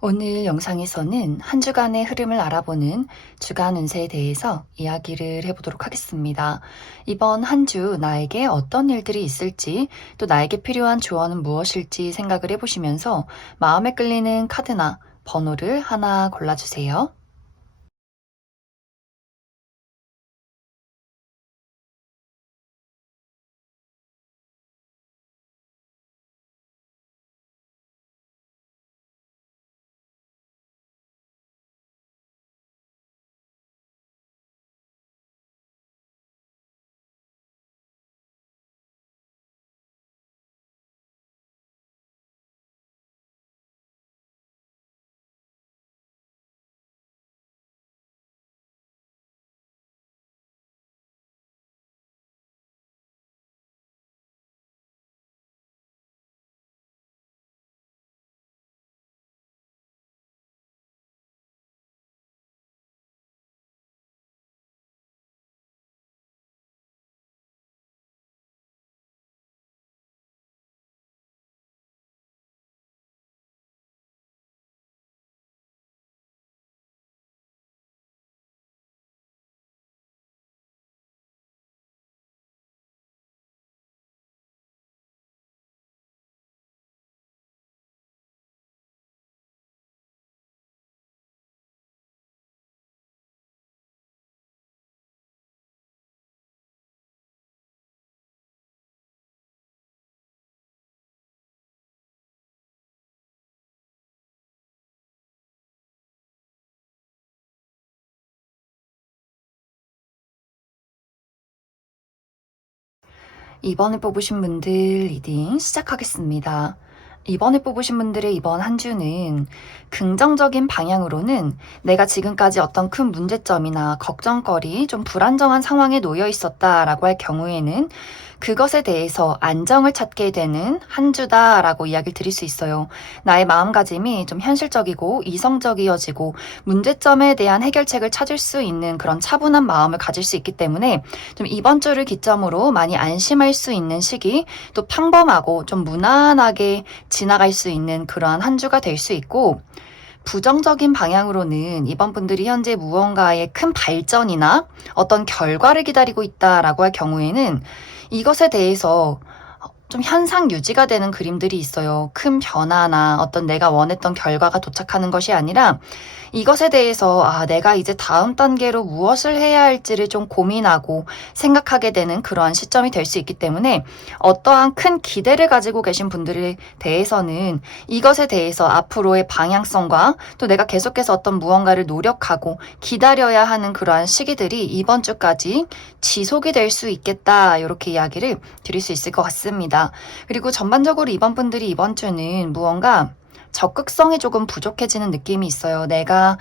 오늘 영상에서는 한 주간의 흐름을 알아보는 주간 운세에 대해서 이야기를 해보도록 하겠습니다. 이번 한 주 나에게 어떤 일들이 있을지, 또 나에게 필요한 조언은 무엇일지 생각을 해보시면서 마음에 끌리는 카드나 번호를 하나 골라주세요. 이번에 뽑으신 분들 리딩 시작하겠습니다. 이번에 뽑으신 분들의 이번 한 주는 긍정적인 방향으로는 내가 지금까지 어떤 큰 문제점이나 걱정거리, 좀 불안정한 상황에 놓여 있었다라고 할 경우에는 그것에 대해서 안정을 찾게 되는 한 주다라고 이야기를 드릴 수 있어요. 나의 마음가짐이 좀 현실적이고 이성적이어지고 문제점에 대한 해결책을 찾을 수 있는 그런 차분한 마음을 가질 수 있기 때문에 좀 이번 주를 기점으로 많이 안심할 수 있는 시기, 또 평범하고 좀 무난하게 지나갈 수 있는 그러한 한 주가 될 수 있고, 부정적인 방향으로는 이번 분들이 현재 무언가의 큰 발전이나 어떤 결과를 기다리고 있다라고 할 경우에는 이것에 대해서 좀 현상 유지가 되는 그림들이 있어요. 큰 변화나 어떤 내가 원했던 결과가 도착하는 것이 아니라 이것에 대해서 내가 이제 다음 단계로 무엇을 해야 할지를 좀 고민하고 생각하게 되는 그러한 시점이 될 수 있기 때문에 어떠한 큰 기대를 가지고 계신 분들에 대해서는 이것에 대해서 앞으로의 방향성과 또 내가 계속해서 어떤 무언가를 노력하고 기다려야 하는 그러한 시기들이 이번 주까지 지속이 될 수 있겠다. 이렇게 이야기를 드릴 수 있을 것 같습니다. 그리고 전반적으로 이번 분들이 이번 주는 무언가 적극성이 조금 부족해지는 느낌이 있어요. 내가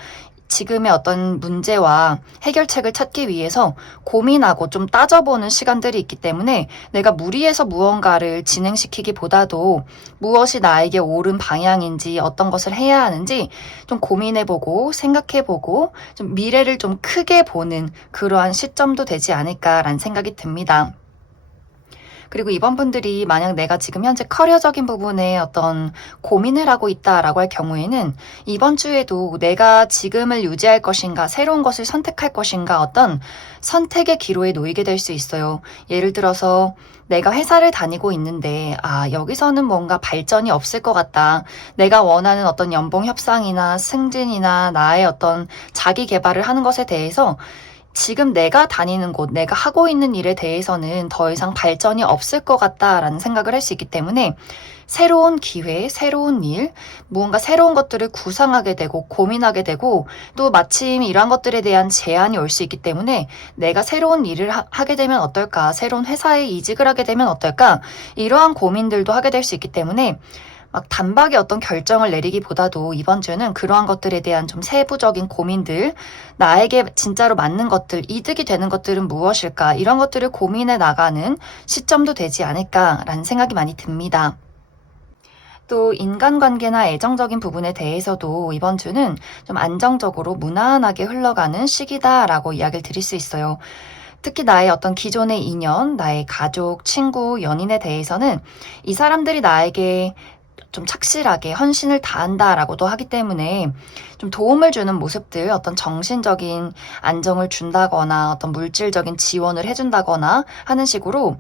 지금의 어떤 문제와 해결책을 찾기 위해서 고민하고 좀 따져보는 시간들이 있기 때문에 내가 무리해서 무언가를 진행시키기보다도 무엇이 나에게 옳은 방향인지 어떤 것을 해야 하는지 좀 고민해보고 생각해보고 좀 미래를 좀 크게 보는 그러한 시점도 되지 않을까라는 생각이 듭니다. 그리고 이번 분들이 만약 내가 지금 현재 커리어적인 부분에 어떤 고민을 하고 있다라고 할 경우에는 이번 주에도 내가 지금을 유지할 것인가, 새로운 것을 선택할 것인가 어떤 선택의 기로에 놓이게 될 수 있어요. 예를 들어서 내가 회사를 다니고 있는데, 여기서는 뭔가 발전이 없을 것 같다. 내가 원하는 어떤 연봉 협상이나 승진이나 나의 어떤 자기 개발을 하는 것에 대해서 지금 내가 다니는 곳, 내가 하고 있는 일에 대해서는 더 이상 발전이 없을 것 같다라는 생각을 할 수 있기 때문에 새로운 기회, 새로운 일, 무언가 새로운 것들을 구상하게 되고 고민하게 되고 또 마침 이러한 것들에 대한 제안이 올 수 있기 때문에 내가 새로운 일을 하게 되면 어떨까, 새로운 회사에 이직을 하게 되면 어떨까, 이러한 고민들도 하게 될 수 있기 때문에 막 단박에 어떤 결정을 내리기보다도 이번 주는 그러한 것들에 대한 좀 세부적인 고민들, 나에게 진짜로 맞는 것들, 이득이 되는 것들은 무엇일까, 이런 것들을 고민해 나가는 시점도 되지 않을까라는 생각이 많이 듭니다. 또 인간관계나 애정적인 부분에 대해서도 이번 주는 좀 안정적으로 무난하게 흘러가는 시기다라고 이야기를 드릴 수 있어요. 특히 나의 어떤 기존의 인연, 나의 가족, 친구, 연인에 대해서는 이 사람들이 나에게 좀 착실하게 헌신을 다한다라고도 하기 때문에 좀 도움을 주는 모습들, 어떤 정신적인 안정을 준다거나 어떤 물질적인 지원을 해준다거나 하는 식으로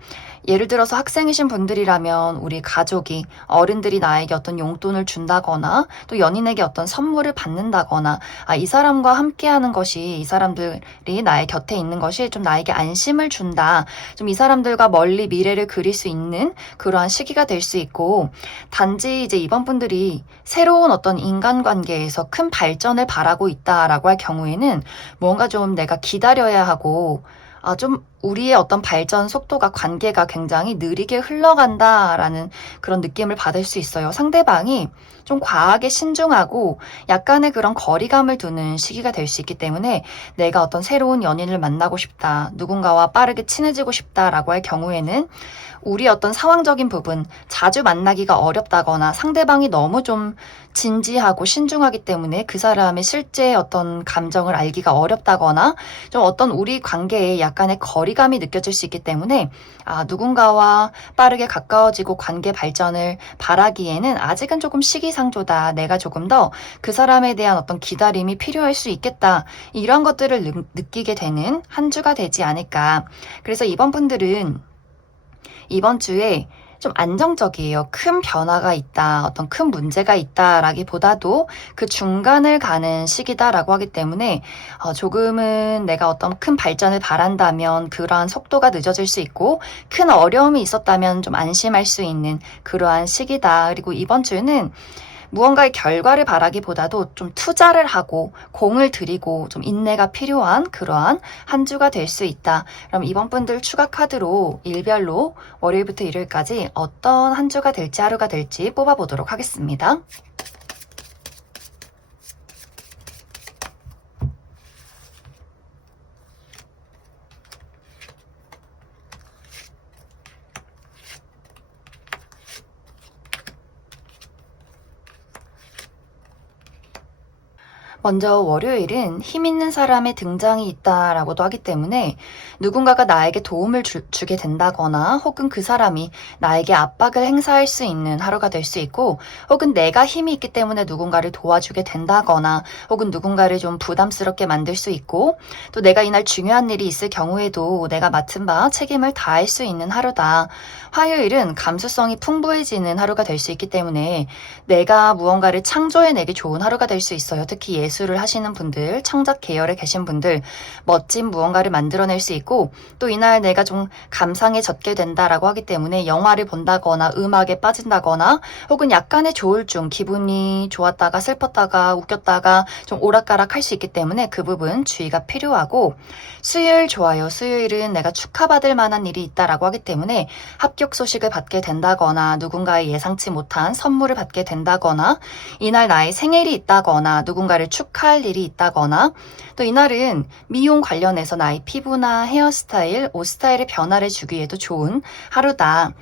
예를 들어서 학생이신 분들이라면 우리 가족이 어른들이 나에게 어떤 용돈을 준다거나 또 연인에게 어떤 선물을 받는다거나 이 사람과 함께하는 것이 이 사람들이 나의 곁에 있는 것이 좀 나에게 안심을 준다. 좀 이 사람들과 멀리 미래를 그릴 수 있는 그러한 시기가 될 수 있고 단지 이제 이번 분들이 새로운 어떤 인간관계에서 큰 발전을 바라고 있다라고 할 경우에는 뭔가 좀 내가 기다려야 하고 좀 우리의 어떤 발전 속도가 관계가 굉장히 느리게 흘러간다라는 그런 느낌을 받을 수 있어요. 상대방이 좀 과하게 신중하고 약간의 그런 거리감을 두는 시기가 될 수 있기 때문에 내가 어떤 새로운 연인을 만나고 싶다, 누군가와 빠르게 친해지고 싶다라고 할 경우에는 우리 어떤 상황적인 부분, 자주 만나기가 어렵다거나 상대방이 너무 좀 진지하고 신중하기 때문에 그 사람의 실제 어떤 감정을 알기가 어렵다거나 좀 어떤 우리 관계에 약간의 거리감이 느껴질 수 있기 때문에 누군가와 빠르게 가까워지고 관계 발전을 바라기에는 아직은 조금 시기상조다. 내가 조금 더 그 사람에 대한 어떤 기다림이 필요할 수 있겠다. 이런 것들을 느끼게 되는 한 주가 되지 않을까. 그래서 이번 분들은 이번 주에 좀 안정적이에요. 큰 변화가 있다, 어떤 큰 문제가 있다라기보다도 그 중간을 가는 시기다라고 하기 때문에 조금은 내가 어떤 큰 발전을 바란다면 그러한 속도가 늦어질 수 있고 큰 어려움이 있었다면 좀 안심할 수 있는 그러한 시기다. 그리고 이번 주는 무언가의 결과를 바라기보다도 좀 투자를 하고 공을 들이고 좀 인내가 필요한 그러한 한 주가 될 수 있다. 그럼 이번 분들 추가 카드로 일별로 월요일부터 일요일까지 어떤 한 주가 될지 하루가 될지 뽑아보도록 하겠습니다. 먼저 월요일은 힘 있는 사람의 등장이 있다라고도 하기 때문에 누군가가 나에게 도움을 주게 된다거나 혹은 그 사람이 나에게 압박을 행사할 수 있는 하루가 될 수 있고 혹은 내가 힘이 있기 때문에 누군가를 도와주게 된다거나 혹은 누군가를 좀 부담스럽게 만들 수 있고 또 내가 이날 중요한 일이 있을 경우에도 내가 맡은 바 책임을 다할 수 있는 하루다. 화요일은 감수성이 풍부해지는 하루가 될 수 있기 때문에 내가 무언가를 창조해내기 좋은 하루가 될 수 있어요. 특히 예술을 하시는 분들, 창작 계열에 계신 분들, 멋진 무언가를 만들어낼 수 있고 또 이날 내가 좀 감상에 젖게 된다라고 하기 때문에 영화를 본다거나 음악에 빠진다거나 혹은 약간의 조울증, 기분이 좋았다가 슬펐다가 웃겼다가 좀 오락가락 할 수 있기 때문에 그 부분 주의가 필요하고 수요일 좋아요. 수요일은 내가 축하받을 만한 일이 있다라고 하기 때문에 합격 소식을 받게 된다거나 누군가의 예상치 못한 선물을 받게 된다거나 이날 나의 생일이 있다거나 누군가를 축하할 일이 있다거나 또 이날은 미용 관련해서 나의 피부나 헤어스타일, 옷 스타일의 변화를 주기에도 좋은 하루다.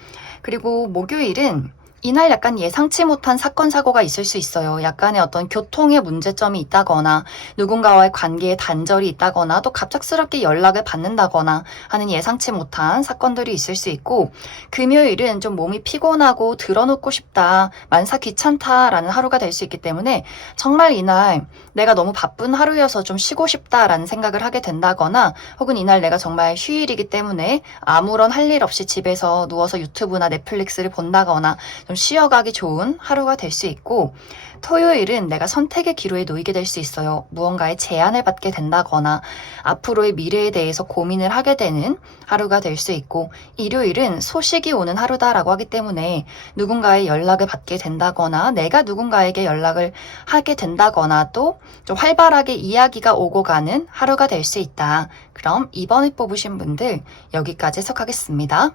그리고 목요일은 이날 약간 예상치 못한 사건, 사고가 있을 수 있어요. 약간의 어떤 교통의 문제점이 있다거나 누군가와의 관계에 단절이 있다거나 또 갑작스럽게 연락을 받는다거나 하는 예상치 못한 사건들이 있을 수 있고 금요일은 좀 몸이 피곤하고 들어눕고 싶다, 만사 귀찮다라는 하루가 될 수 있기 때문에 정말 이날 내가 너무 바쁜 하루여서 좀 쉬고 싶다라는 생각을 하게 된다거나 혹은 이날 내가 정말 휴일이기 때문에 아무런 할 일 없이 집에서 누워서 유튜브나 넷플릭스를 본다거나 좀 쉬어가기 좋은 하루가 될 수 있고 토요일은 내가 선택의 기로에 놓이게 될 수 있어요. 무언가의 제안을 받게 된다거나 앞으로의 미래에 대해서 고민을 하게 되는 하루가 될 수 있고 일요일은 소식이 오는 하루다라고 하기 때문에 누군가의 연락을 받게 된다거나 내가 누군가에게 연락을 하게 된다거나 또 좀 활발하게 이야기가 오고 가는 하루가 될 수 있다. 그럼 이번에 뽑으신 분들 여기까지 해석하겠습니다.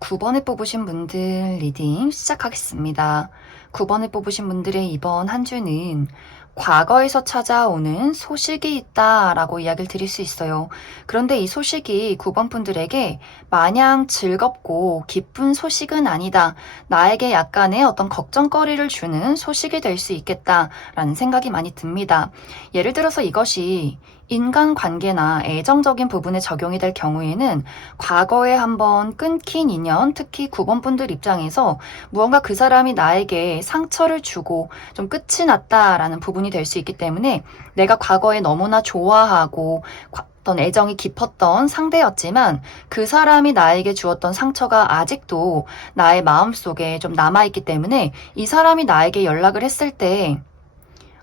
9번에 뽑으신 분들 리딩 시작하겠습니다. 9번에 뽑으신 분들의 이번 한 주는 과거에서 찾아오는 소식이 있다라고 이야기를 드릴 수 있어요. 그런데 이 소식이 9번 분들에게 마냥 즐겁고 기쁜 소식은 아니다. 나에게 약간의 어떤 걱정거리를 주는 소식이 될 수 있겠다라는 생각이 많이 듭니다. 예를 들어서 이것이 인간관계나 애정적인 부분에 적용이 될 경우에는 과거에 한번 끊긴 인연, 특히 9번 분들 입장에서 무언가 그 사람이 나에게 상처를 주고 좀 끝이 났다라는 부분이 될 수 있기 때문에 내가 과거에 너무나 좋아하고 어떤 애정이 깊었던 상대였지만 그 사람이 나에게 주었던 상처가 아직도 나의 마음속에 좀 남아있기 때문에 이 사람이 나에게 연락을 했을 때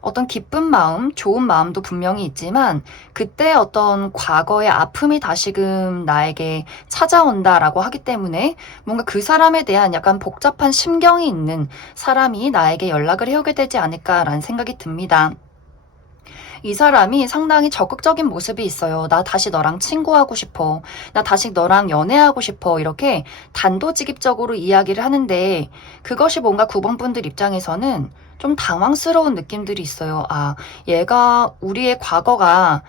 어떤 기쁜 마음, 좋은 마음도 분명히 있지만 그때 어떤 과거의 아픔이 다시금 나에게 찾아온다라고 하기 때문에 뭔가 그 사람에 대한 약간 복잡한 심경이 있는 사람이 나에게 연락을 해오게 되지 않을까라는 생각이 듭니다. 이 사람이 상당히 적극적인 모습이 있어요. 나 다시 너랑 친구하고 싶어. 나 다시 너랑 연애하고 싶어. 이렇게 단도직입적으로 이야기를 하는데 그것이 뭔가 9번 분들 입장에서는 좀 당황스러운 느낌들이 있어요. 아, 얘가 우리의 과거가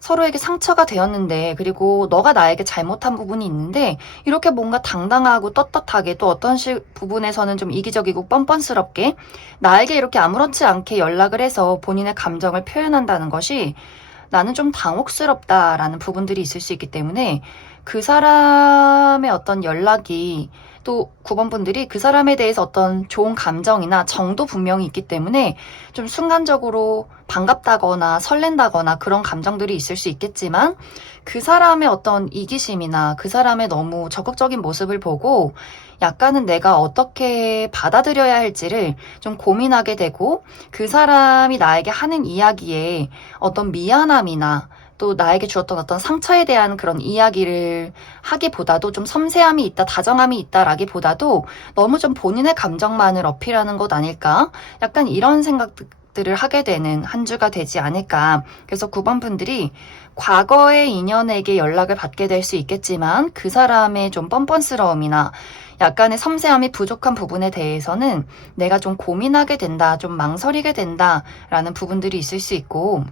서로에게 상처가 되었는데, 그리고 너가 나에게 잘못한 부분이 있는데, 이렇게 뭔가 당당하고 떳떳하게 또 어떤 부분에서는 좀 이기적이고 뻔뻔스럽게 나에게 이렇게 아무렇지 않게 연락을 해서 본인의 감정을 표현한다는 것이 나는 좀 당혹스럽다라는 부분들이 있을 수 있기 때문에 그 사람의 어떤 연락이 또 9번 분들이 그 사람에 대해서 어떤 좋은 감정이나 정도 분명히 있기 때문에 좀 순간적으로 반갑다거나 설렌다거나 그런 감정들이 있을 수 있겠지만 그 사람의 어떤 이기심이나 그 사람의 너무 적극적인 모습을 보고 약간은 내가 어떻게 받아들여야 할지를 좀 고민하게 되고 그 사람이 나에게 하는 이야기에 어떤 미안함이나 또 나에게 주었던 어떤 상처에 대한 그런 이야기를 하기보다도 좀 섬세함이 있다, 다정함이 있다라기보다도 너무 좀 본인의 감정만을 어필하는 것 아닐까? 약간 이런 생각들을 하게 되는 한 주가 되지 않을까. 그래서 9번 분들이 과거의 인연에게 연락을 받게 될 수 있겠지만 그 사람의 좀 뻔뻔스러움이나 약간의 섬세함이 부족한 부분에 대해서는 내가 좀 고민하게 된다, 좀 망설이게 된다라는 부분들이 있을 수 있고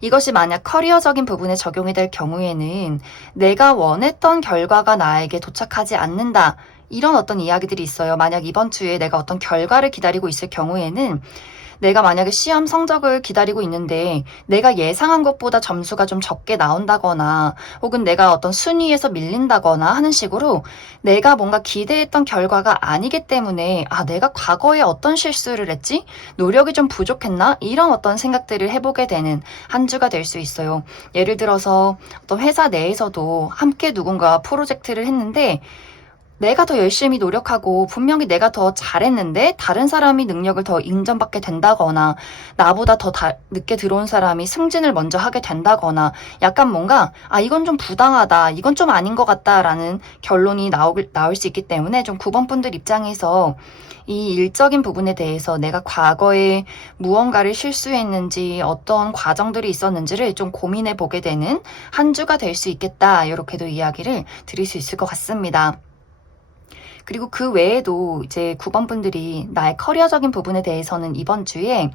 이것이 만약 커리어적인 부분에 적용이 될 경우에는 내가 원했던 결과가 나에게 도착하지 않는다. 이런 어떤 이야기들이 있어요. 만약 이번 주에 내가 어떤 결과를 기다리고 있을 경우에는 내가 만약에 시험 성적을 기다리고 있는데 내가 예상한 것보다 점수가 좀 적게 나온다거나 혹은 내가 어떤 순위에서 밀린다거나 하는 식으로 내가 뭔가 기대했던 결과가 아니기 때문에 아, 내가 과거에 어떤 실수를 했지? 노력이 좀 부족했나? 이런 어떤 생각들을 해보게 되는 한 주가 될 수 있어요. 예를 들어서 어떤 회사 내에서도 함께 누군가 프로젝트를 했는데 내가 더 열심히 노력하고 분명히 내가 더 잘했는데 다른 사람이 능력을 더 인정받게 된다거나 나보다 더 늦게 들어온 사람이 승진을 먼저 하게 된다거나 약간 뭔가 아 이건 좀 부당하다 이건 좀 아닌 것 같다라는 결론이 나올 수 있기 때문에 좀 9번 분들 입장에서 이 일적인 부분에 대해서 내가 과거에 무언가를 실수했는지 어떤 과정들이 있었는지를 좀 고민해 보게 되는 한 주가 될 수 있겠다 이렇게도 이야기를 드릴 수 있을 것 같습니다. 그리고 그 외에도 이제 9번 분들이 나의 커리어적인 부분에 대해서는 이번 주에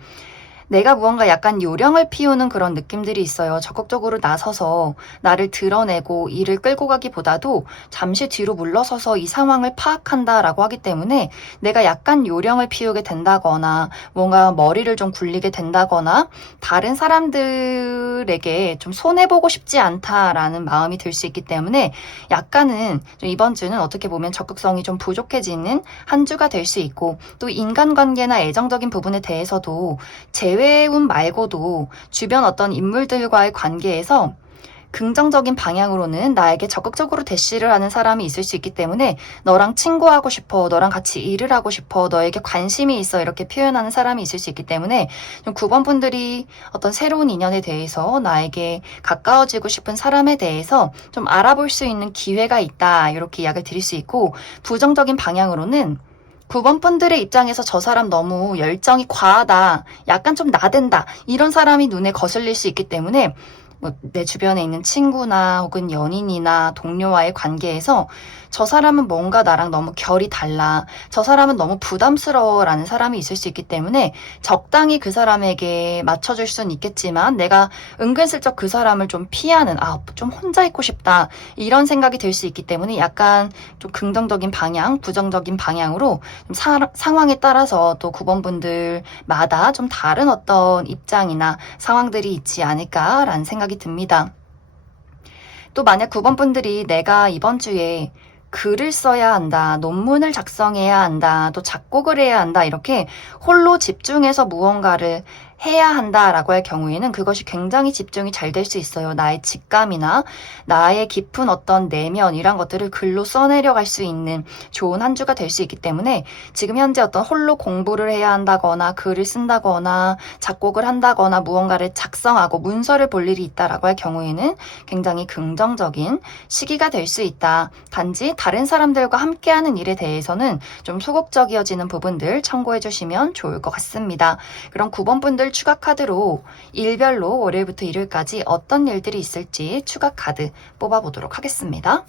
내가 무언가 약간 요령을 피우는 그런 느낌들이 있어요. 적극적으로 나서서 나를 드러내고 일을 끌고 가기보다도 잠시 뒤로 물러서서 이 상황을 파악한다라고 하기 때문에 내가 약간 요령을 피우게 된다거나 뭔가 머리를 좀 굴리게 된다거나 다른 사람들에게 좀 손해보고 싶지 않다라는 마음이 들 수 있기 때문에 약간은 좀 이번 주는 어떻게 보면 적극성이 좀 부족해지는 한 주가 될 수 있고 또 인간관계나 애정적인 부분에 대해서도 재회운 말고도 주변 어떤 인물들과의 관계에서 긍정적인 방향으로는 나에게 적극적으로 대시를 하는 사람이 있을 수 있기 때문에 너랑 친구하고 싶어, 너랑 같이 일을 하고 싶어, 너에게 관심이 있어 이렇게 표현하는 사람이 있을 수 있기 때문에 좀 9번 분들이 어떤 새로운 인연에 대해서 나에게 가까워지고 싶은 사람에 대해서 좀 알아볼 수 있는 기회가 있다 이렇게 이야기를 드릴 수 있고 부정적인 방향으로는 9번 분들의 입장에서 저 사람 너무 열정이 과하다, 약간 좀 나댄다, 이런 사람이 눈에 거슬릴 수 있기 때문에 뭐 내 주변에 있는 친구나 혹은 연인이나 동료와의 관계에서 저 사람은 뭔가 나랑 너무 결이 달라. 저 사람은 너무 부담스러워 라는 사람이 있을 수 있기 때문에 적당히 그 사람에게 맞춰줄 수는 있겠지만 내가 은근슬쩍 그 사람을 좀 피하는, 좀 혼자 있고 싶다. 이런 생각이 들 수 있기 때문에 약간 좀 긍정적인 방향, 부정적인 방향으로 좀 상황에 따라서 또 9번분들마다 좀 다른 어떤 입장이나 상황들이 있지 않을까라는 생각이 듭니다. 또 만약 9번분들이 내가 이번 주에 글을 써야 한다, 논문을 작성해야 한다, 또 작곡을 해야 한다, 이렇게 홀로 집중해서 무언가를 해야 한다라고 할 경우에는 그것이 굉장히 집중이 잘 될 수 있어요. 나의 직감이나 나의 깊은 어떤 내면 이런 것들을 글로 써내려갈 수 있는 좋은 한 주가 될 수 있기 때문에 지금 현재 어떤 홀로 공부를 해야 한다거나 글을 쓴다거나 작곡을 한다거나 무언가를 작성하고 문서를 볼 일이 있다라고 할 경우에는 굉장히 긍정적인 시기가 될 수 있다. 단지 다른 사람들과 함께하는 일에 대해서는 좀 소극적이어지는 부분들 참고해 주시면 좋을 것 같습니다. 그럼 9번분들 추가 카드로 일별로 월요일부터 일요일까지 어떤 일들이 있을지 추가 카드 뽑아보도록 하겠습니다.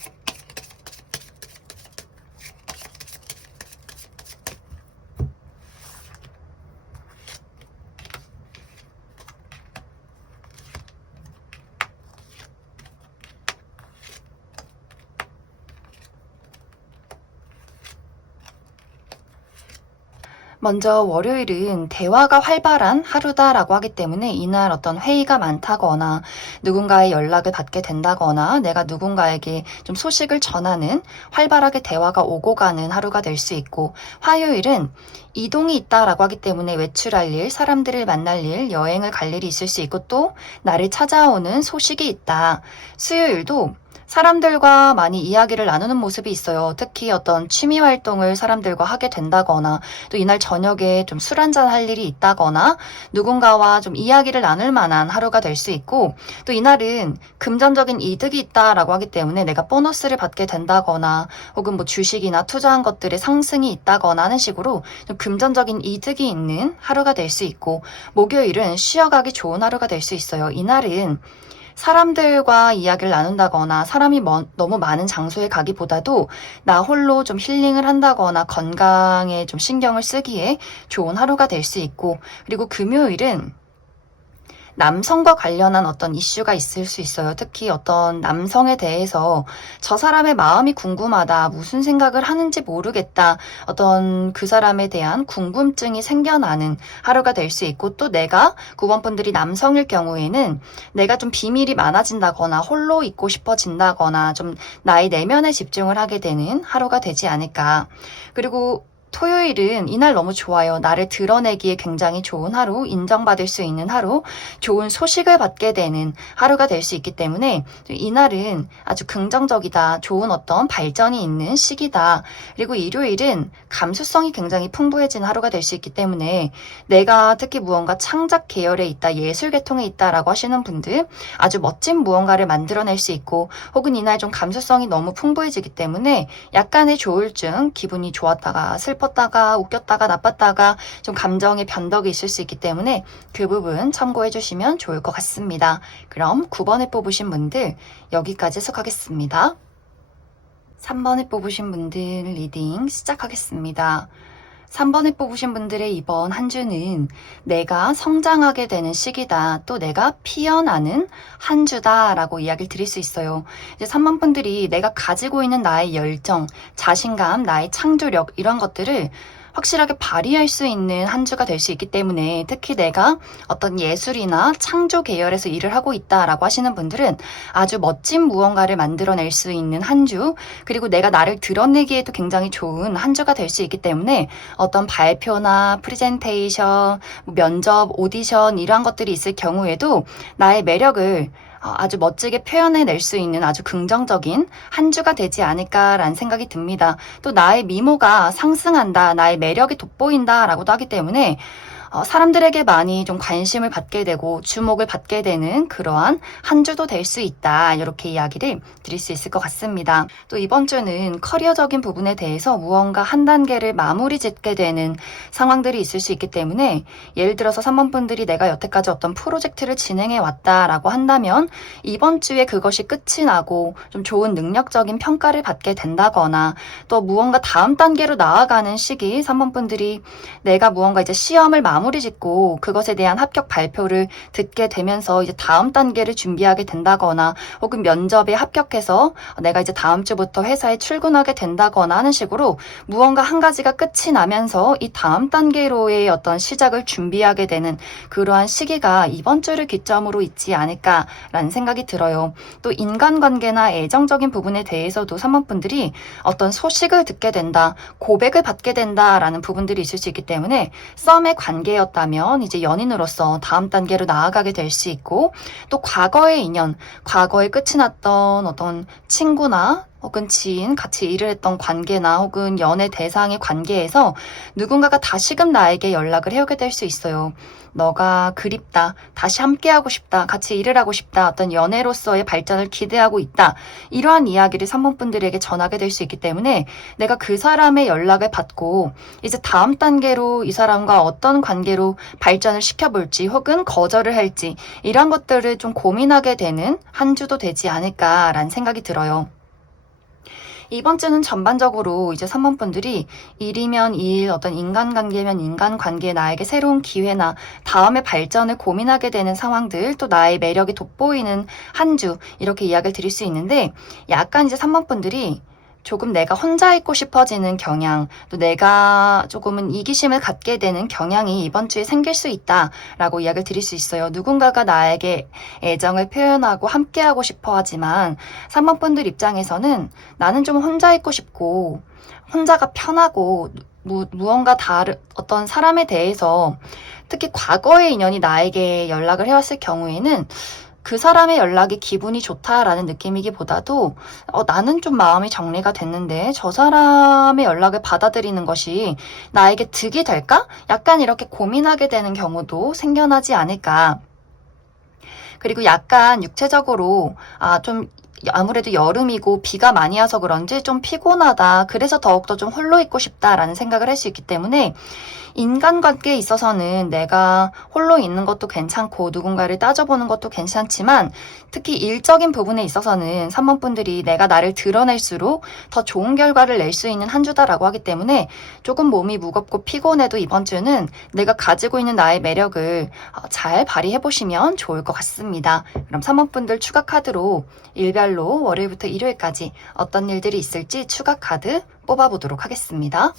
먼저 월요일은 대화가 활발한 하루다라고 하기 때문에 이날 어떤 회의가 많다거나 누군가의 연락을 받게 된다거나 내가 누군가에게 좀 소식을 전하는 활발하게 대화가 오고 가는 하루가 될 수 있고, 화요일은 이동이 있다라고 하기 때문에 외출할 일, 사람들을 만날 일, 여행을 갈 일이 있을 수 있고 또 나를 찾아오는 소식이 있다. 수요일도 사람들과 많이 이야기를 나누는 모습이 있어요. 특히 어떤 취미 활동을 사람들과 하게 된다거나 또 이날 저녁에 좀 술 한잔 할 일이 있다거나 누군가와 좀 이야기를 나눌 만한 하루가 될 수 있고, 또 이날은 금전적인 이득이 있다라고 하기 때문에 내가 보너스를 받게 된다거나 혹은 뭐 주식이나 투자한 것들의 상승이 있다거나 하는 식으로 좀 금전적인 이득이 있는 하루가 될 수 있고, 목요일은 쉬어가기 좋은 하루가 될 수 있어요. 이날은 사람들과 이야기를 나눈다거나 사람이 너무 많은 장소에 가기보다도 나 홀로 좀 힐링을 한다거나 건강에 좀 신경을 쓰기에 좋은 하루가 될 수 있고, 그리고 금요일은 남성과 관련한 어떤 이슈가 있을 수 있어요. 특히 어떤 남성에 대해서 저 사람의 마음이 궁금하다, 무슨 생각을 하는지 모르겠다, 어떤 그 사람에 대한 궁금증이 생겨나는 하루가 될 수 있고, 또 내가 9번분들이 남성일 경우에는 내가 좀 비밀이 많아진다거나 홀로 있고 싶어진다거나 좀 나의 내면에 집중을 하게 되는 하루가 되지 않을까. 그리고 토요일은 이날 너무 좋아요. 나를 드러내기에 굉장히 좋은 하루, 인정받을 수 있는 하루, 좋은 소식을 받게 되는 하루가 될 수 있기 때문에 이날은 아주 긍정적이다, 좋은 어떤 발전이 있는 시기다. 그리고 일요일은 감수성이 굉장히 풍부해진 하루가 될 수 있기 때문에 내가 특히 무언가 창작 계열에 있다, 예술 계통에 있다라고 하시는 분들 아주 멋진 무언가를 만들어낼 수 있고, 혹은 이날 좀 감수성이 너무 풍부해지기 때문에 약간의 조울증, 기분이 좋았다가 슬펐다가 웃겼다가 나빴다가 좀 감정의 변덕이 있을 수 있기 때문에 그 부분 참고해 주시면 좋을 것 같습니다. 그럼 9번에 뽑으신 분들 여기까지 해석하겠습니다. 3번에 뽑으신 분들 리딩 시작하겠습니다. 3번에 뽑으신 분들의 이번 한 주는 내가 성장하게 되는 시기다, 또 내가 피어나는 한 주다라고 이야기를 드릴 수 있어요. 이제 3번 분들이 내가 가지고 있는 나의 열정, 자신감, 나의 창조력 이런 것들을 확실하게 발휘할 수 있는 한 주가 될 수 있기 때문에 특히 내가 어떤 예술이나 창조 계열에서 일을 하고 있다라고 하시는 분들은 아주 멋진 무언가를 만들어낼 수 있는 한 주, 그리고 내가 나를 드러내기에도 굉장히 좋은 한 주가 될 수 있기 때문에 어떤 발표나 프레젠테이션, 면접, 오디션 이러한 것들이 있을 경우에도 나의 매력을 아주 멋지게 표현해낼 수 있는 아주 긍정적인 한 주가 되지 않을까라는 생각이 듭니다. 또 나의 미모가 상승한다, 나의 매력이 돋보인다 라고도 하기 때문에 사람들에게 많이 좀 관심을 받게 되고 주목을 받게 되는 그러한 한 주도 될 수 있다. 이렇게 이야기를 드릴 수 있을 것 같습니다. 또 이번 주는 커리어적인 부분에 대해서 무언가 한 단계를 마무리 짓게 되는 상황들이 있을 수 있기 때문에 예를 들어서 3번 분들이 내가 여태까지 어떤 프로젝트를 진행해 왔다라고 한다면 이번 주에 그것이 끝이 나고 좀 좋은 능력적인 평가를 받게 된다거나 또 무언가 다음 단계로 나아가는 시기 3번 분들이 내가 무언가 이제 시험을 마무리 짓고 그것에 대한 합격 발표를 듣게 되면서 이제 다음 단계를 준비하게 된다거나 혹은 면접에 합격해서 내가 이제 다음 주부터 회사에 출근하게 된다거나 하는 식으로 무언가 한 가지가 끝이 나면서 이 다음 단계로의 어떤 시작을 준비하게 되는 그러한 시기가 이번 주를 기점으로 있지 않을까라는 생각이 들어요. 또 인간관계나 애정적인 부분에 대해서도 3번 분들이 어떤 소식을 듣게 된다, 고백을 받게 된다라는 부분들이 있을 수 있기 때문에 썸의 관계였다면 이제 연인으로서 다음 단계로 나아가게 될 수 있고 또 과거의 인연, 과거에 끝이 났던 어떤 친구나 혹은 지인, 같이 일을 했던 관계나 혹은 연애 대상의 관계에서 누군가가 다시금 나에게 연락을 해오게 될 수 있어요. 너가 그립다, 다시 함께하고 싶다, 같이 일을 하고 싶다, 어떤 연애로서의 발전을 기대하고 있다. 이러한 이야기를 3번 분들에게 전하게 될 수 있기 때문에 내가 그 사람의 연락을 받고 이제 다음 단계로 이 사람과 어떤 관계로 발전을 시켜볼지 혹은 거절을 할지 이런 것들을 좀 고민하게 되는 한 주도 되지 않을까라는 생각이 들어요. 이번 주는 전반적으로 이제 3번 분들이 일이면 일, 어떤 인간관계면 인간관계, 나에게 새로운 기회나 다음의 발전을 고민하게 되는 상황들, 또 나의 매력이 돋보이는 한 주, 이렇게 이야기를 드릴 수 있는데, 약간 이제 3번 분들이 조금 내가 혼자 있고 싶어지는 경향, 또 내가 조금은 이기심을 갖게 되는 경향이 이번 주에 생길 수 있다라고 이야기를 드릴 수 있어요. 누군가가 나에게 애정을 표현하고 함께하고 싶어 하지만 3번 분들 입장에서는 나는 좀 혼자 있고 싶고 혼자가 편하고 무언가 다른 어떤 사람에 대해서 특히 과거의 인연이 나에게 연락을 해왔을 경우에는 그 사람의 연락이 기분이 좋다라는 느낌이기보다도 나는 좀 마음이 정리가 됐는데 저 사람의 연락을 받아들이는 것이 나에게 득이 될까? 약간 이렇게 고민하게 되는 경우도 생겨나지 않을까. 그리고 약간 육체적으로 좀 아무래도 여름이고 비가 많이 와서 그런지 좀 피곤하다. 그래서 더욱더 좀 홀로 있고 싶다라는 생각을 할 수 있기 때문에 인간관계에 있어서는 내가 홀로 있는 것도 괜찮고 누군가를 따져보는 것도 괜찮지만 특히 일적인 부분에 있어서는 3번 분들이 내가 나를 드러낼수록 더 좋은 결과를 낼 수 있는 한 주다라고 하기 때문에 조금 몸이 무겁고 피곤해도 이번 주는 내가 가지고 있는 나의 매력을 잘 발휘해 보시면 좋을 것 같습니다. 그럼 3번 분들 추가 카드로 일별로 월요일부터 일요일까지 어떤 일들이 있을지 추가 카드 뽑아보도록 하겠습니다.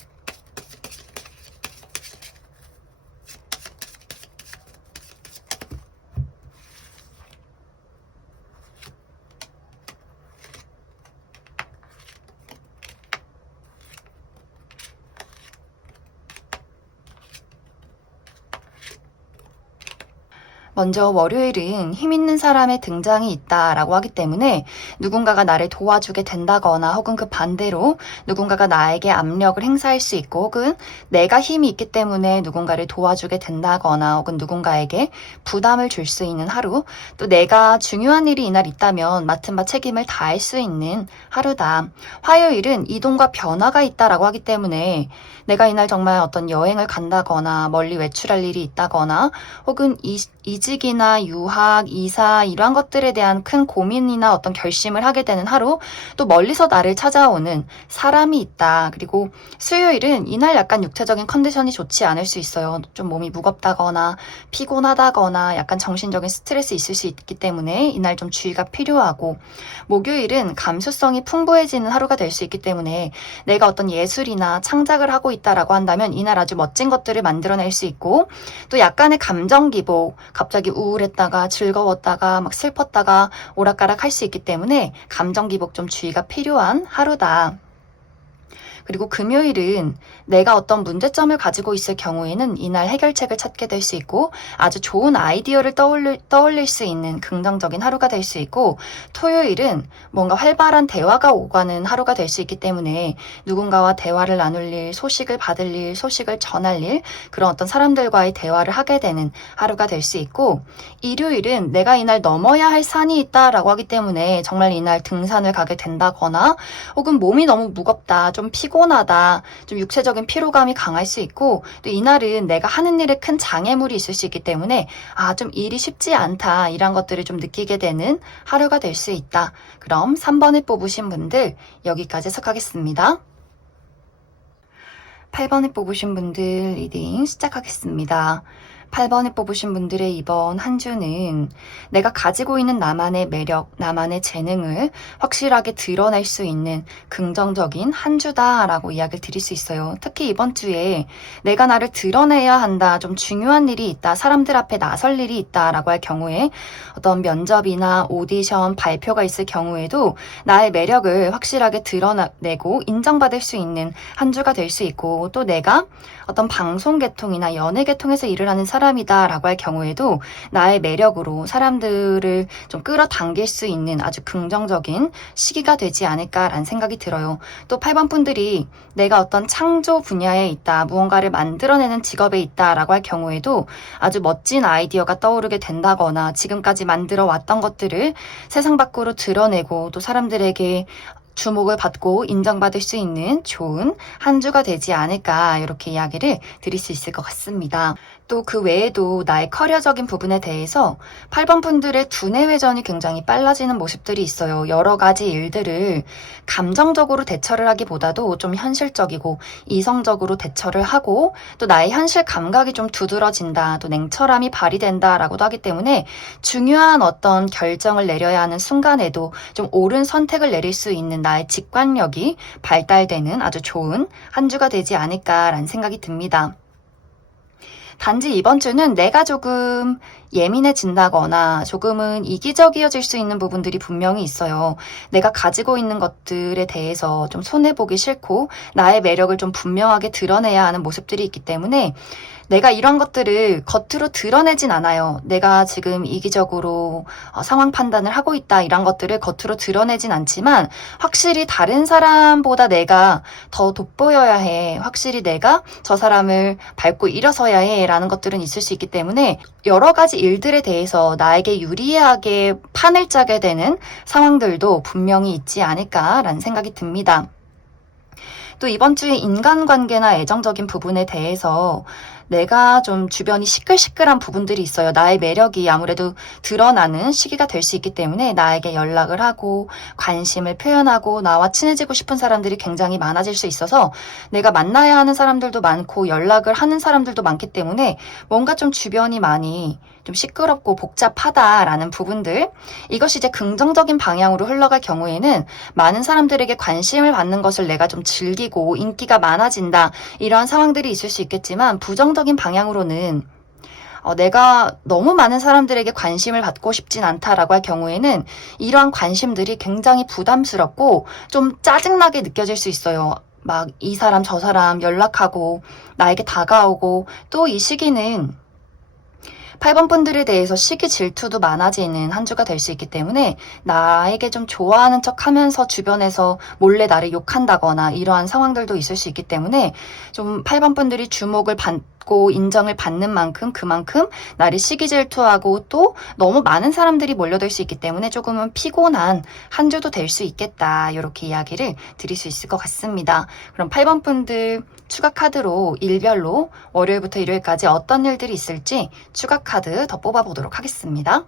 먼저 월요일은 힘 있는 사람의 등장이 있다라고 하기 때문에 누군가가 나를 도와주게 된다거나 혹은 그 반대로 누군가가 나에게 압력을 행사할 수 있고 혹은 내가 힘이 있기 때문에 누군가를 도와주게 된다거나 혹은 누군가에게 부담을 줄 수 있는 하루, 또 내가 중요한 일이 이날 있다면 맡은 바 책임을 다할 수 있는 하루다. 화요일은 이동과 변화가 있다라고 하기 때문에 내가 이날 정말 어떤 여행을 간다거나 멀리 외출할 일이 있다거나 혹은 이직이나 유학, 이사 이러한 것들에 대한 큰 고민이나 어떤 결심을 하게 되는 하루, 또 멀리서 나를 찾아오는 사람이 있다. 그리고 수요일은 이날 약간 육체적인 컨디션이 좋지 않을 수 있어요. 좀 몸이 무겁다거나 피곤하다거나 약간 정신적인 스트레스 있을 수 있기 때문에 이날 좀 주의가 필요하고, 목요일은 감수성이 풍부해지는 하루가 될 수 있기 때문에 내가 어떤 예술이나 창작을 하고 있다라고 한다면 이날 아주 멋진 것들을 만들어낼 수 있고, 또 약간의 감정 기복, 갑자기 우울했다가 즐거웠다가 막 슬펐다가 오락가락 할 수 있기 때문에 감정 기복 좀 주의가 필요한 하루다. 그리고 금요일은 내가 어떤 문제점을 가지고 있을 경우에는 이날 해결책을 찾게 될 수 있고 아주 좋은 아이디어를 떠올릴 수 있는 긍정적인 하루가 될 수 있고, 토요일은 뭔가 활발한 대화가 오가는 하루가 될 수 있기 때문에 누군가와 대화를 나눌 일, 소식을 받을 일, 소식을 전할 일, 그런 어떤 사람들과의 대화를 하게 되는 하루가 될 수 있고, 일요일은 내가 이날 넘어야 할 산이 있다라고 하기 때문에 정말 이날 등산을 가게 된다거나, 혹은 몸이 너무 무겁다, 좀 피곤하다, 좀 육체적인 피로감이 강할 수 있고, 또 이날은 내가 하는 일에 큰 장애물이 있을 수 있기 때문에 좀 일이 쉽지 않다, 이런 것들을 좀 느끼게 되는 하루가 될 수 있다. 그럼 3번을 뽑으신 분들 여기까지 해석하겠습니다. 8번을 뽑으신 분들 리딩 시작하겠습니다. 8번을 뽑으신 분들의 이번 한 주는 내가 가지고 있는 나만의 매력, 나만의 재능을 확실하게 드러낼 수 있는 긍정적인 한 주다라고 이야기를 드릴 수 있어요. 특히 이번 주에 내가 나를 드러내야 한다, 좀 중요한 일이 있다, 사람들 앞에 나설 일이 있다라고 할 경우에, 어떤 면접이나 오디션, 발표가 있을 경우에도 나의 매력을 확실하게 드러내고 인정받을 수 있는 한 주가 될 수 있고, 또 내가 어떤 방송 계통이나 연예 계통에서 일을 하는 사람이다 라고 할 경우에도 나의 매력으로 사람들을 좀 끌어당길 수 있는 아주 긍정적인 시기가 되지 않을까라는 생각이 들어요. 또 8번 분들이 내가 어떤 창조 분야에 있다, 무언가를 만들어내는 직업에 있다 라고 할 경우에도 아주 멋진 아이디어가 떠오르게 된다거나 지금까지 만들어 왔던 것들을 세상 밖으로 드러내고 또 사람들에게 주목을 받고 인정받을 수 있는 좋은 한 주가 되지 않을까, 이렇게 이야기를 드릴 수 있을 것 같습니다. 또 그 외에도 나의 커리어적인 부분에 대해서 8번 분들의 두뇌 회전이 굉장히 빨라지는 모습들이 있어요. 여러 가지 일들을 감정적으로 대처를 하기보다도 좀 현실적이고 이성적으로 대처를 하고, 또 나의 현실 감각이 좀 두드러진다, 또 냉철함이 발휘된다라고도 하기 때문에 중요한 어떤 결정을 내려야 하는 순간에도 좀 옳은 선택을 내릴 수 있는 나의 직관력이 발달되는 아주 좋은 한 주가 되지 않을까라는 생각이 듭니다. 단지 이번 주는 내가 조금 예민해진다거나 조금은 이기적이어질 수 있는 부분들이 분명히 있어요. 내가 가지고 있는 것들에 대해서 좀 손해보기 싫고 나의 매력을 좀 분명하게 드러내야 하는 모습들이 있기 때문에 내가 이런 것들을 겉으로 드러내진 않아요. 내가 지금 이기적으로 상황 판단을 하고 있다, 이런 것들을 겉으로 드러내진 않지만 확실히 다른 사람보다 내가 더 돋보여야 해, 확실히 내가 저 사람을 밟고 일어서야 해 라는 것들은 있을 수 있기 때문에 여러 가지 일들에 대해서 나에게 유리하게 판을 짜게 되는 상황들도 분명히 있지 않을까라는 생각이 듭니다. 또 이번 주에 인간관계나 애정적인 부분에 대해서 내가 좀 주변이 시끌시끌한 부분들이 있어요. 나의 매력이 아무래도 드러나는 시기가 될 수 있기 때문에 나에게 연락을 하고 관심을 표현하고 나와 친해지고 싶은 사람들이 굉장히 많아질 수 있어서 내가 만나야 하는 사람들도 많고 연락을 하는 사람들도 많기 때문에 뭔가 좀 주변이 많이 좀 시끄럽고 복잡하다라는 부분들, 이것이 이제 긍정적인 방향으로 흘러갈 경우에는 많은 사람들에게 관심을 받는 것을 내가 좀 즐기고 인기가 많아진다, 이러한 상황들이 있을 수 있겠지만 부정적인 방향으로는 내가 너무 많은 사람들에게 관심을 받고 싶진 않다라고 할 경우에는 이러한 관심들이 굉장히 부담스럽고 좀 짜증나게 느껴질 수 있어요. 막 이 사람 저 사람 연락하고 나에게 다가오고, 또 이 시기는 8번 분들에 대해서 시기 질투도 많아지는 한 주가 될 수 있기 때문에 나에게 좀 좋아하는 척 하면서 주변에서 몰래 나를 욕한다거나 이러한 상황들도 있을 수 있기 때문에 좀 8번 분들이 주목을 받고 인정을 받는 만큼 그만큼 나를 시기 질투하고 또 너무 많은 사람들이 몰려들 수 있기 때문에 조금은 피곤한 한 주도 될 수 있겠다, 이렇게 이야기를 드릴 수 있을 것 같습니다. 그럼 8번 분들 추가 카드로 일별로 월요일부터 일요일까지 어떤 일들이 있을지 추가 카드 더 뽑아보도록 하겠습니다.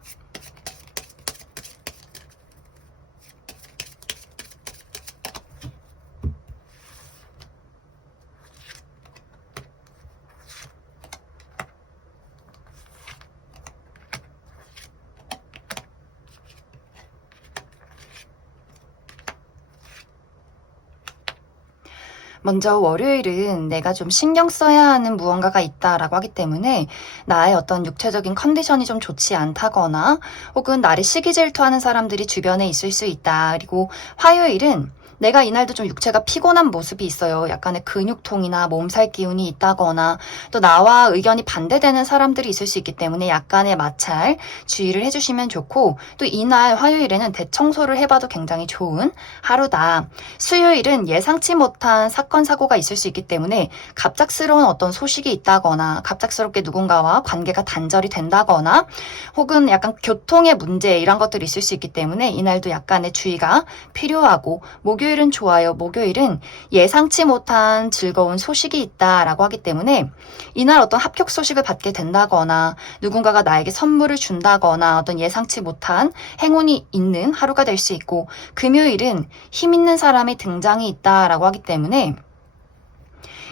먼저 월요일은 내가 좀 신경 써야 하는 무언가가 있다라고 하기 때문에 나의 어떤 육체적인 컨디션이 좀 좋지 않다거나 혹은 나를 시기 질투하는 사람들이 주변에 있을 수 있다. 그리고 화요일은 내가 이날도 좀 육체가 피곤한 모습이 있어요. 약간의 근육통이나 몸살 기운이 있다거나 또 나와 의견이 반대되는 사람들이 있을 수 있기 때문에 약간의 마찰 주의를 해주시면 좋고, 또 이날 화요일에는 대청소를 해봐도 굉장히 좋은 하루다. 수요일은 예상치 못한 사건 사고가 있을 수 있기 때문에 갑작스러운 어떤 소식이 있다거나 갑작스럽게 누군가와 관계가 단절이 된다거나 혹은 약간 교통의 문제 이런 것들이 있을 수 있기 때문에 이날도 약간의 주의가 필요하고, 목요일은 좋아요. 목요일은 예상치 못한 즐거운 소식이 있다라고 하기 때문에 이날 어떤 합격 소식을 받게 된다거나 누군가가 나에게 선물을 준다거나 어떤 예상치 못한 행운이 있는 하루가 될 수 있고, 금요일은 힘 있는 사람의 등장이 있다라고 하기 때문에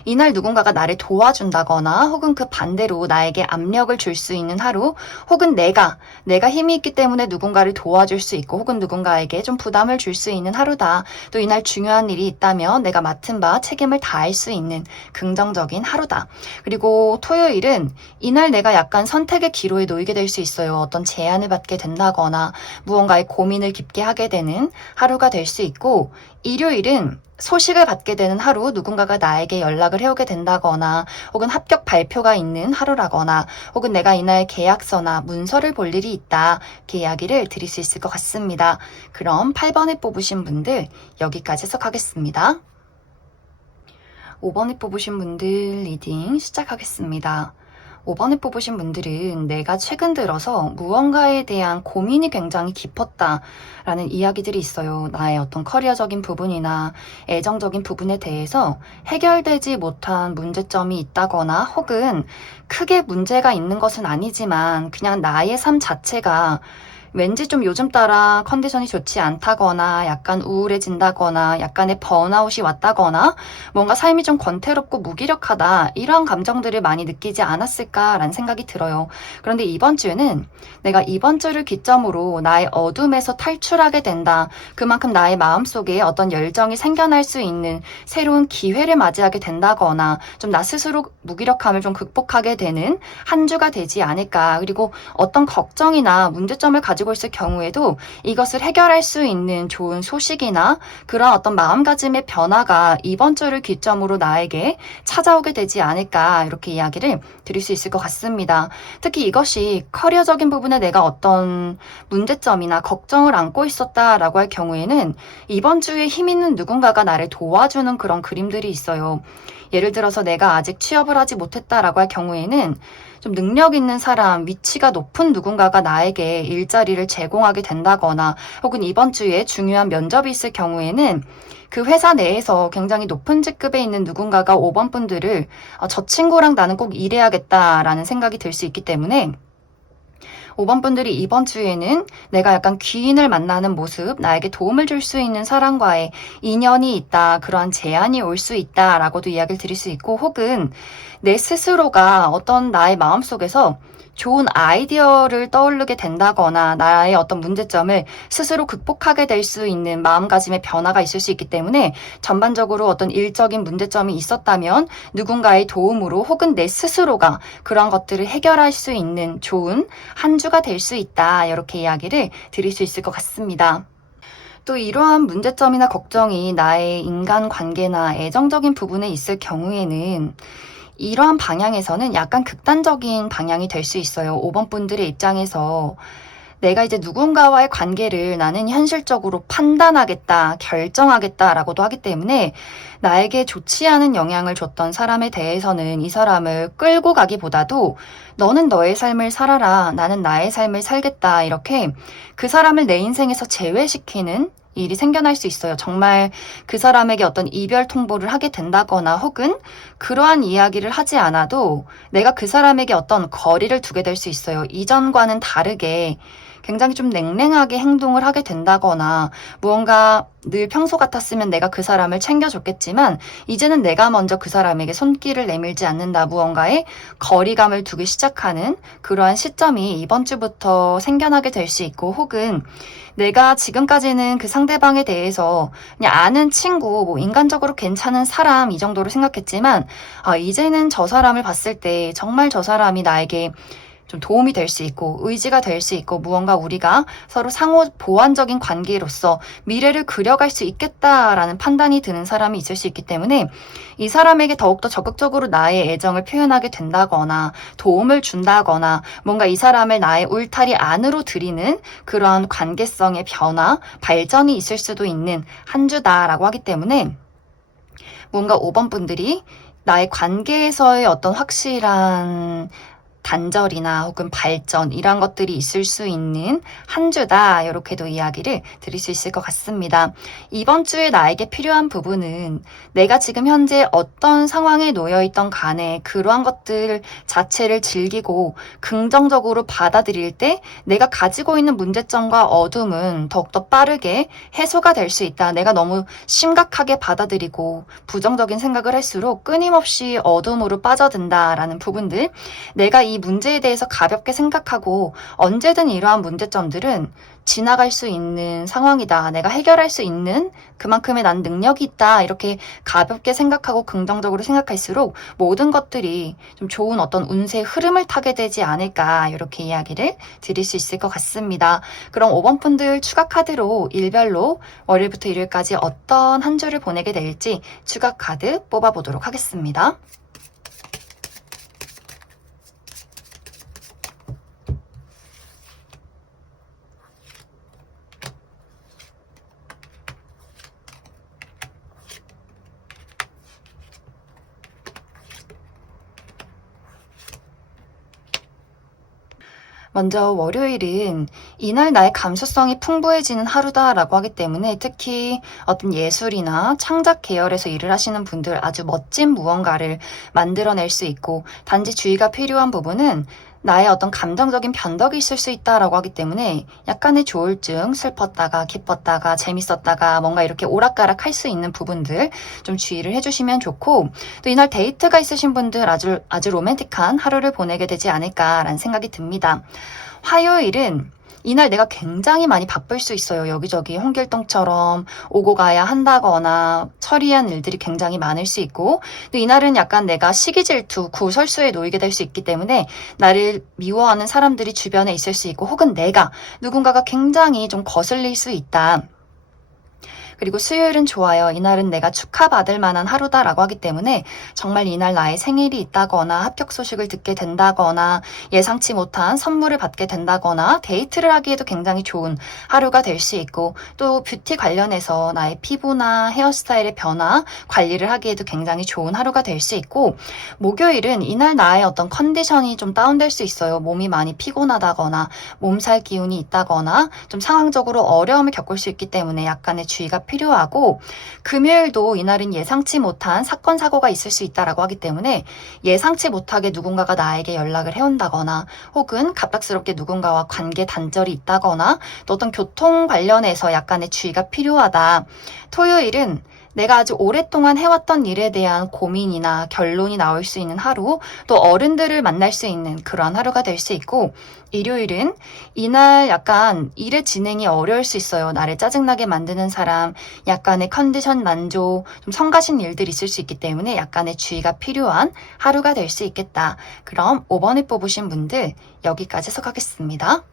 이날 누군가가 나를 도와준다거나 혹은 그 반대로 나에게 압력을 줄 수 있는 하루, 혹은 내가 힘이 있기 때문에 누군가를 도와줄 수 있고 혹은 누군가에게 좀 부담을 줄 수 있는 하루다. 또 이날 중요한 일이 있다면 내가 맡은 바 책임을 다할 수 있는 긍정적인 하루다. 그리고 토요일은 이날 내가 약간 선택의 기로에 놓이게 될 수 있어요. 어떤 제안을 받게 된다거나 무언가의 고민을 깊게 하게 되는 하루가 될 수 있고, 일요일은 소식을 받게 되는 하루, 누군가가 나에게 연락을 해오게 된다거나 혹은 합격 발표가 있는 하루라거나 혹은 내가 이날 계약서나 문서를 볼 일이 있다, 이렇게 이야기를 드릴 수 있을 것 같습니다. 그럼 8번을 뽑으신 분들 여기까지 해석하겠습니다. 5번을 뽑으신 분들 리딩 시작하겠습니다. 5번을 뽑으신 분들은 내가 최근 들어서 무언가에 대한 고민이 굉장히 깊었다라는 이야기들이 있어요. 나의 어떤 커리어적인 부분이나 애정적인 부분에 대해서 해결되지 못한 문제점이 있다거나 혹은 크게 문제가 있는 것은 아니지만 그냥 나의 삶 자체가 왠지 좀 요즘 따라 컨디션이 좋지 않다거나 약간 우울해진다거나 약간의 번아웃이 왔다거나 뭔가 삶이 좀 권태롭고 무기력하다, 이러한 감정들을 많이 느끼지 않았을까라는 생각이 들어요. 그런데 이번 주에는 내가 이번 주를 기점으로 나의 어둠에서 탈출하게 된다. 그만큼 나의 마음속에 어떤 열정이 생겨날 수 있는 새로운 기회를 맞이하게 된다거나 좀 나 스스로 무기력함을 좀 극복하게 되는 한 주가 되지 않을까. 그리고 어떤 걱정이나 문제점을 가지고 있을 경우에도 이것을 해결할 수 있는 좋은 소식이나 그런 어떤 마음가짐의 변화가 이번 주를 기점으로 나에게 찾아오게 되지 않을까, 이렇게 이야기를 드릴 수 있을 것 같습니다. 특히 이것이 커리어적인 부분에 내가 어떤 문제점이나 걱정을 안고 있었다라고 할 경우에는 이번 주에 힘 있는 누군가가 나를 도와주는 그런 그림들이 있어요. 예를 들어서 내가 아직 취업을 하지 못했다라고 할 경우에는 좀 능력 있는 사람, 위치가 높은 누군가가 나에게 일자리를 제공하게 된다거나 혹은 이번 주에 중요한 면접이 있을 경우에는 그 회사 내에서 굉장히 높은 직급에 있는 누군가가 5번 분들을 저 친구랑 나는 꼭 일해야겠다라는 생각이 들 수 있기 때문에 5번 분들이 이번 주에는 내가 약간 귀인을 만나는 모습, 나에게 도움을 줄 수 있는 사람과의 인연이 있다, 그러한 제안이 올 수 있다라고도 이야기를 드릴 수 있고, 혹은 내 스스로가 어떤 나의 마음속에서 좋은 아이디어를 떠오르게 된다거나 나의 어떤 문제점을 스스로 극복하게 될 수 있는 마음가짐의 변화가 있을 수 있기 때문에 전반적으로 어떤 일적인 문제점이 있었다면 누군가의 도움으로 혹은 내 스스로가 그런 것들을 해결할 수 있는 좋은 한 주가 될 수 있다, 이렇게 이야기를 드릴 수 있을 것 같습니다. 또 이러한 문제점이나 걱정이 나의 인간관계나 애정적인 부분에 있을 경우에는 이러한 방향에서는 약간 극단적인 방향이 될 수 있어요. 5번 분들의 입장에서 내가 이제 누군가와의 관계를 나는 현실적으로 판단하겠다, 결정하겠다라고도 하기 때문에 나에게 좋지 않은 영향을 줬던 사람에 대해서는 이 사람을 끌고 가기보다도 너는 너의 삶을 살아라, 나는 나의 삶을 살겠다, 이렇게 그 사람을 내 인생에서 제외시키는 일이 생겨날 수 있어요. 정말 그 사람에게 어떤 이별 통보를 하게 된다거나 혹은 그러한 이야기를 하지 않아도 내가 그 사람에게 어떤 거리를 두게 될 수 있어요. 이전과는 다르게 굉장히 좀 냉랭하게 행동을 하게 된다거나 무언가 늘 평소 같았으면 내가 그 사람을 챙겨줬겠지만 이제는 내가 먼저 그 사람에게 손길을 내밀지 않는다, 무언가에 거리감을 두기 시작하는 그러한 시점이 이번 주부터 생겨나게 될 수 있고, 혹은 내가 지금까지는 그 상대방에 대해서 그냥 아는 친구, 뭐 인간적으로 괜찮은 사람 이 정도로 생각했지만 이제는 저 사람을 봤을 때 정말 저 사람이 나에게 좀 도움이 될 수 있고 의지가 될 수 있고 무언가 우리가 서로 상호 보완적인 관계로서 미래를 그려갈 수 있겠다라는 판단이 드는 사람이 있을 수 있기 때문에 이 사람에게 더욱더 적극적으로 나의 애정을 표현하게 된다거나 도움을 준다거나 뭔가 이 사람을 나의 울타리 안으로 들이는 그러한 관계성의 변화, 발전이 있을 수도 있는 한 주다라고 하기 때문에 뭔가 5번 분들이 나의 관계에서의 어떤 확실한 단절이나 혹은 발전 이런 것들이 있을 수 있는 한 주다 이렇게도 이야기를 드릴 수 있을 것 같습니다. 이번 주에 나에게 필요한 부분은 내가 지금 현재 어떤 상황에 놓여 있던 간에 그러한 것들 자체를 즐기고 긍정적으로 받아들일 때 내가 가지고 있는 문제점과 어둠은 더욱더 빠르게 해소가 될 수 있다. 내가 너무 심각하게 받아들이고 부정적인 생각을 할수록 끊임없이 어둠으로 빠져든다라는 부분들, 내가 이 문제에 대해서 가볍게 생각하고 언제든 이러한 문제점들은 지나갈 수 있는 상황이다. 내가 해결할 수 있는 그만큼의 난 능력이 있다. 이렇게 가볍게 생각하고 긍정적으로 생각할수록 모든 것들이 좀 좋은 어떤 운세의 흐름을 타게 되지 않을까 이렇게 이야기를 드릴 수 있을 것 같습니다. 그럼 5번 분들 추가 카드로 일별로 월요일부터 일요일까지 어떤 한 주를 보내게 될지 추가 카드 뽑아보도록 하겠습니다. 먼저 월요일은 이날 나의 감수성이 풍부해지는 하루다라고 하기 때문에 특히 어떤 예술이나 창작 계열에서 일을 하시는 분들 아주 멋진 무언가를 만들어낼 수 있고, 단지 주의가 필요한 부분은 나의 어떤 감정적인 변덕이 있을 수 있다라고 하기 때문에 약간의 조울증, 슬펐다가 기뻤다가 재밌었다가 뭔가 이렇게 오락가락 할 수 있는 부분들 좀 주의를 해주시면 좋고, 또 이날 데이트가 있으신 분들 아주 로맨틱한 하루를 보내게 되지 않을까라는 생각이 듭니다. 화요일은 이날 내가 굉장히 많이 바쁠 수 있어요. 여기저기 홍길동처럼 오고 가야 한다거나 처리한 일들이 굉장히 많을 수 있고, 또 이날은 약간 내가 시기 질투, 구설수에 놓이게 될 수 있기 때문에 나를 미워하는 사람들이 주변에 있을 수 있고, 혹은 내가 누군가가 굉장히 좀 거슬릴 수 있다. 그리고 수요일은 좋아요. 이날은 내가 축하받을 만한 하루다라고 하기 때문에 정말 이날 나의 생일이 있다거나 합격 소식을 듣게 된다거나 예상치 못한 선물을 받게 된다거나 데이트를 하기에도 굉장히 좋은 하루가 될 수 있고, 또 뷰티 관련해서 나의 피부나 헤어스타일의 변화 관리를 하기에도 굉장히 좋은 하루가 될 수 있고, 목요일은 이날 나의 어떤 컨디션이 좀 다운될 수 있어요. 몸이 많이 피곤하다거나 몸살 기운이 있다거나 좀 상황적으로 어려움을 겪을 수 있기 때문에 약간의 주의가 필요하고, 금요일도 이날은 예상치 못한 사건 사고가 있을 수 있다라고 하기 때문에 예상치 못하게 누군가가 나에게 연락을 해온다거나 혹은 갑작스럽게 누군가와 관계 단절이 있다거나 또 어떤 교통 관련해서 약간의 주의가 필요하다. 토요일은 내가 아주 오랫동안 해왔던 일에 대한 고민이나 결론이 나올 수 있는 하루, 또 어른들을 만날 수 있는 그런 하루가 될 수 있고, 일요일은 이날 약간 일의 진행이 어려울 수 있어요. 나를 짜증나게 만드는 사람, 약간의 컨디션 난조, 좀 성가신 일들이 있을 수 있기 때문에 약간의 주의가 필요한 하루가 될 수 있겠다. 그럼 5번을 뽑으신 분들 여기까지 해석하겠습니다.